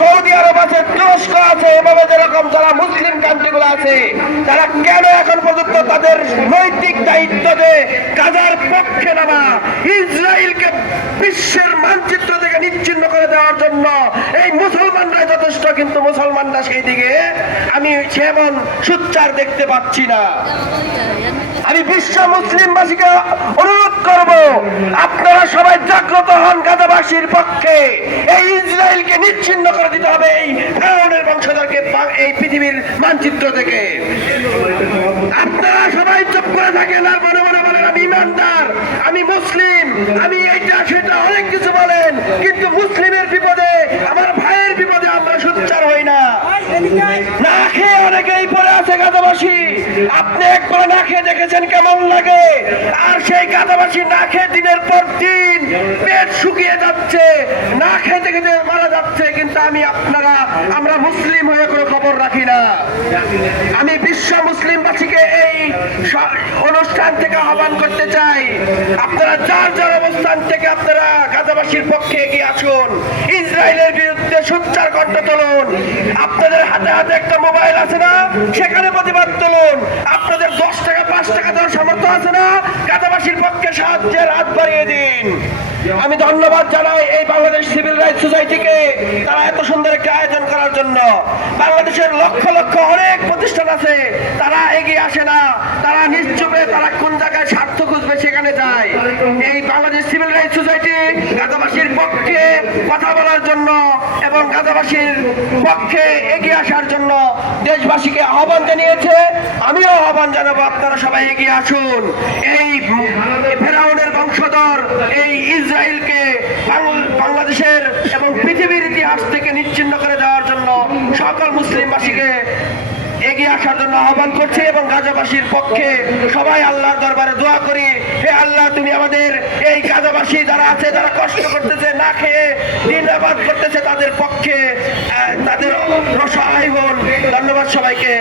Saudi আরব আছে, তুরস্ক আছে, এভাবে যেরকম যারা মুসলিম আছে, তারা কেন এখন পর্যন্ত তাদের নৈতিক দায়িত্বতে কাজার পক্ষে নামা, ইসরায়েলকে বিশ্বের মানচিত্র থেকে নিচ্ছিন্ন করে দেওয়ার জন্য এই মুসলমানরা কিন্তু মুসলমানরা সেই দিকে আমি সেমন সুচ্চার দেখতে পাচ্ছি না। আমি বিশ্ব মুসলিমবাসীকে অনুরোধ করব, আপনারা সবাই জাগ্রত হন গাজাবাসীর পক্ষে। এই ইসরায়েলকে নিচ্ছিন্ন করে দিতে হবে এই ফেরাউনের বংশধরকে এই পৃথিবীর মানচিত্র থেকে। আপনারা সবাই চুপ করে থাকেন আর মনে মনে বলেন, আমি ইমানদার, আমি মুসলিম, আমি এইটা, সেটা অনেক কিছু বলেন, কিন্তু মুসলিমের বিপদে আমার ভাইয়ের বিপদে আমরা সুচ্চার হই না না খেয়ে অনেকেই পড়ে আছে আপনি একবার না খেয়ে দেখেছেন কেমন লাগে? আর সেই গাদাবাসী না খেয়ে দিনের পর দিন পেট শুকিয়ে যাচ্ছে, না খেয়ে দেখে মারা যাচ্ছে, কিন্তু আমি আপনারা, আমরা মুসলিম হয়ে কোনো খবর রাখি না। আমি বিশ্ব মুসলিমবাসীকে এই অনুষ্ঠান থেকে আহ্বান করতে চাই। আপনারা যার যার অবস্থান থেকে আপনারা গাজাবাসীর পক্ষে এগিয়ে আসুন। ইসরায়েলের সোচ্চার কণ্ঠ তুলুন আপনাদের হাতে হাতে একটা মোবাইল আছে না? সেখানে প্রতিবাদ তুলুন। আপনাদের দশ টাকা, পাঁচ টাকা দেওয়ার সামর্থ্য আছে না? গাজাবাসীর পক্ষে সাহায্যের হাত বাড়িয়ে দিন। আমি ধন্যবাদ জানাই এই বাংলাদেশ সিভিল রাইটস সোসাইটিকে। তারা এত সুন্দর একটা আয়োজন করার জন্য। বাংলাদেশের লক্ষ লক্ষ অনেক প্রতিষ্ঠান আছে। তারা এগিয়ে আসে না। তারা নিশ্চুপে তারা কোন জায়গায় স্বার্থ খুঁজবে সেখানে যায়। বাংলাদেশ সিভিল রাইটস সোসাইটি গাজাবাসীর পক্ষে কথা বলার জন্য এবং গাজাবাসীর পক্ষে এগিয়ে আসার জন্য দেশবাসীকে আহ্বান জানিয়েছে। আমিও আহ্বান জানাব আপনারা সবাই এগিয়ে আসুন। এই ফেরাউনের বংশধর, এই ইসরায়েলকে বাংলাদেশের এবং পৃথিবীর ইতিহাস থেকে নিচ্ছিন্ন করে দেওয়ার জন্য সকল মুসলিমবাসীকে আসার জন্য আহ্বান করছি এবং গাজাবাসীর পক্ষে সবাই আল্লাহর দরবারে দোয়া করি, হে আল্লাহ, তুমি আমাদের এই গাজাবাসী যারা আছে, যারা কষ্ট করতেছে, না খেয়ে দিন আবাদ করতেছে, তাদের পক্ষে তাদের রসহায় হন ধন্যবাদ সবাইকে।